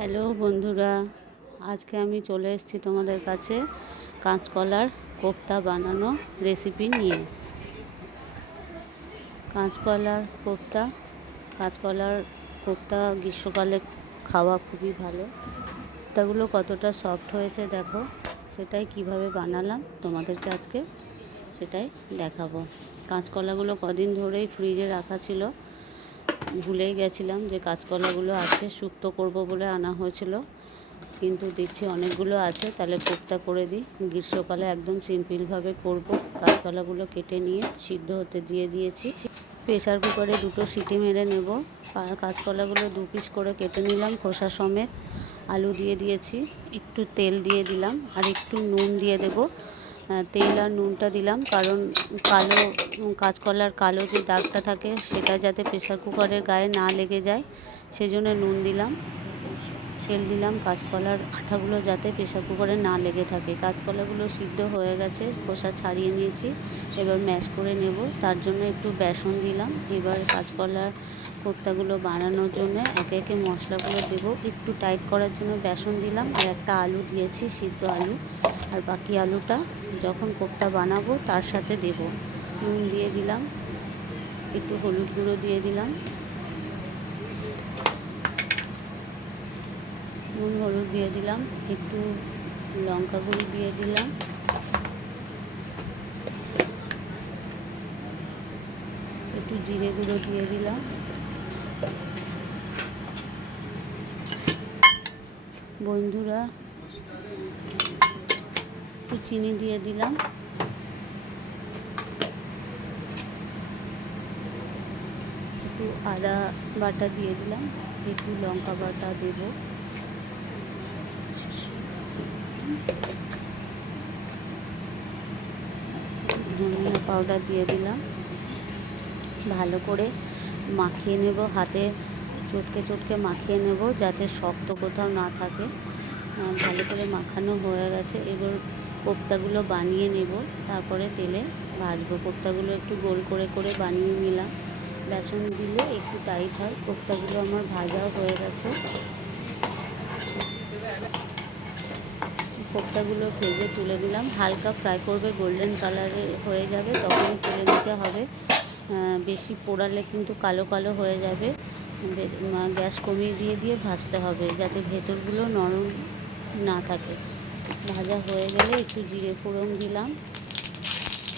Hello বন্ধুরা, আজকে আমি চলে এসেছি তোমাদের কাছে কাঁচকলার কোপ্তা বানানো রেসিপি নিয়ে। কাঁচকলার কোপ্তা কাঁচকলার কোপ্তা গ্রীষ্মকালে খাওয়া খুবই ভালো। কোপ্তাগুলো কতটা সফট হয়েছে দেখো, সেটাই কীভাবে বানালাম তোমাদেরকে আজকে সেটাই দেখাবো। কাঁচকলাগুলো কদিন ধরেই ফ্রিজে রাখা ছিল ভুলেই গেছিলাম যে কাঁচকলাগুলো আছে শুক্তো করব বলে আনা হয়েছিল। কিন্তু দেখছি অনেকগুলো আছে, তাহলে কোপ্তা করে দিই। গ্রীষ্মকালে একদম সিম্পলভাবে করব। কাঁচকলাগুলো কেটে নিয়ে সিদ্ধ হতে দিয়ে দিয়েছি। প্রেশার কুকারে দুটো সিটি মেরে নেব। কাঁচকলাগুলো দু পিস করে কেটে নিলাম, খোসা সমেত। আলু দিয়ে দিয়েছি, একটু তেল দিয়ে দিলাম, আর একটু নুন দিয়ে দেবো। তেল আর নুনটা দিলাম, কারণ কালো, কাঁচকলার কালো যে দাগটা থাকে, সেটা যাতে প্রেশার কুকারের গায়ে না লেগে যায়, সেজন্য নুন দিলাম, তেল দিলাম, কাঁচকলার আঠাগুলো যাতে প্রেশার কুকারে না লেগে থাকে। কাঁচকলাগুলো সিদ্ধ হয়ে গেছে, খোসা ছাড়িয়ে নিয়েছি, এবার ম্যাশ করে নেব, তার জন্য একটু বেসন দিলাম, এবার কাঁচকলার কোপ্তাগুলো বানানোর জন্য একে একে মশলাগুলো দেব। একটু টাইট করার জন্য বেসন দিলাম আর একটা আলু দিয়েছি, সিদ্ধ আলু। আর বাকি আলুটা যখন কোপ্তা বানাবো তার সাথে দেব। নুন দিয়ে দিলাম, একটু হলুদ গুঁড়ো দিয়ে দিলাম। নুন, হলুদ দিয়ে দিলাম, একটু লঙ্কা গুঁড়ো দিয়ে দিলাম। একটু জিরে গুঁড়ো দিয়ে দিলাম। বন্ধুরা, একটু চিনি দিয়ে দিলাম। একটু আদা বাটা দিয়ে দিলাম, একটু লঙ্কা বাটা দেব। ধনিয়া পাউডার দিয়ে দিলাম। ভালো করে মাখিয়ে নেব, হাতে চটকে চটকে মাখিয়ে নেব যাতে শক্ত কোথাও না থাকে। ভালো করে মাখানো হয়ে গেছে। এবার কোপ্তাগুলো বানিয়ে নেব। তারপরে তেলে ভাজবো। কোপ্তাগুলো একটু গোল করে করে বানিয়ে নিলাম। বেসন দিলে একটু টাইট হয়। কোপ্তাগুলো আমার ভাজাও হয়ে গেছে। কোপ্তাগুলো ভেজে তুলে দিলাম হালকা ফ্রাই করবে গোল্ডেন কালারে হয়ে যাবে, তখনই তুলে নিতে হবে। বেশি পোড়ালে কিন্তু কালো কালো হয়ে যাবে। গ্যাস কমিয়ে দিয়ে দিয়ে ভাজতে হবে যাতে ভেতরগুলো নরম না থাকে। ভাজা হয়ে গেলে একটু জিরে ফোড়ন দিলাম,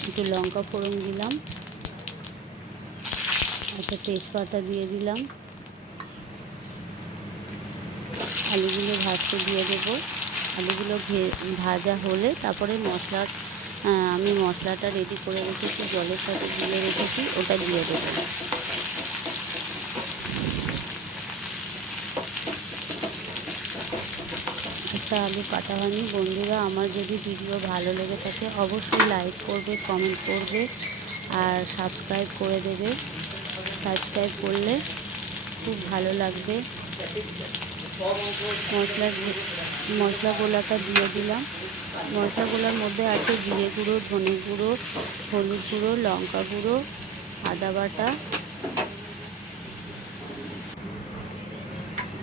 একটু লঙ্কা ফোড়ন দিলাম, একটা তেজপাতা দিয়ে দিলাম। আলুগুলো ভাজতে দিয়ে দেবো। আলুগুলো ভাজা হলে তারপরে মশলা আমি মশলাটা রেডি করে রেখেছি, জলের সাথে গুলে রেখেছি, ওটা দিয়ে দেবো। একটা আলু কাটা হয়নি। বন্ধুরা, আমার যদি ভিডিও ভালো লেগে থাকে, অবশ্যই লাইক করবে কমেন্ট করবে, আর সাবস্ক্রাইব করে দেবে। সাবস্ক্রাইব করলে খুব ভালো লাগবে। মশলা মশলাগুলোটা দিয়ে দিলাম। মশলাগুলোর মধ্যে আছে জিরে গুঁড়ো, ধনে গুঁড়ো, হলুদ গুঁড়ো, লঙ্কা গুঁড়ো, আদা বাটা।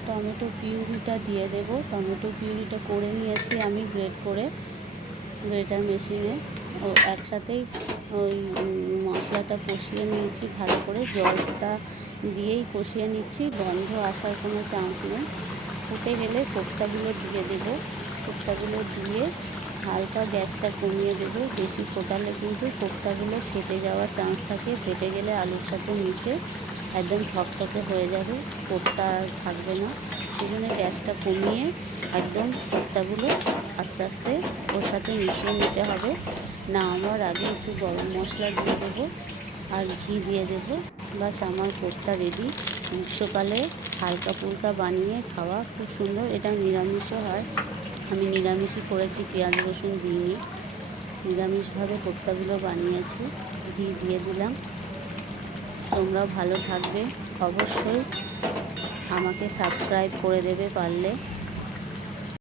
টমেটো পিউরিটা দিয়ে দেব। টমেটো পিউরিটা করে নিয়েছি আমি গ্রেড করে গ্রেটার মেশিনে। ও, একসাথেই ওই মশলাটা কষিয়ে নিয়েছি ভালো করে। জলটা দিয়েই কষিয়ে নিচ্ছি। বন্ধ আসার কোনো চান্স নেই। ফুটে গেলে কোপ্তাগুলো দিয়ে দেবো। কোপ্তাগুলো দিয়ে হালকা গ্যাসটা কমিয়ে দেবো। বেশি ফোটালে কিন্তু কোপ্তাগুলো ফেটে যাওয়ার চান্স থাকে। ফেটে গেলে আলুর সাথে মিশে একদম ঠকঠকে হয়ে যাবে। কোপ্তা থাকবে না। সেই জন্য গ্যাসটা কমিয়ে একদম কোপ্তাগুলো আস্তে আস্তে ওর সাথে মিশিয়ে নিতে হবে। না আমার আগে একটু গরম মশলা দিয়ে দেবো আর ঘি দিয়ে দেবো। বাস আমার কোপ্তা রেডি গ্রীষ্মকালে হালকা ফুলকা বানিয়ে খাওয়া খুব সুন্দর। এটা নিরামিষও হয়। আমি নিরামিষই করেছি, পেঁয়াজ, রসুন দিইনি নিরামিষভাবে কোপ্তাগুলো বানিয়েছি, ঘি দিয়ে দিলাম। তোমরাও ভালো থাকবে। অবশ্যই আমাকে সাবস্ক্রাইব করে দেবে পারলে।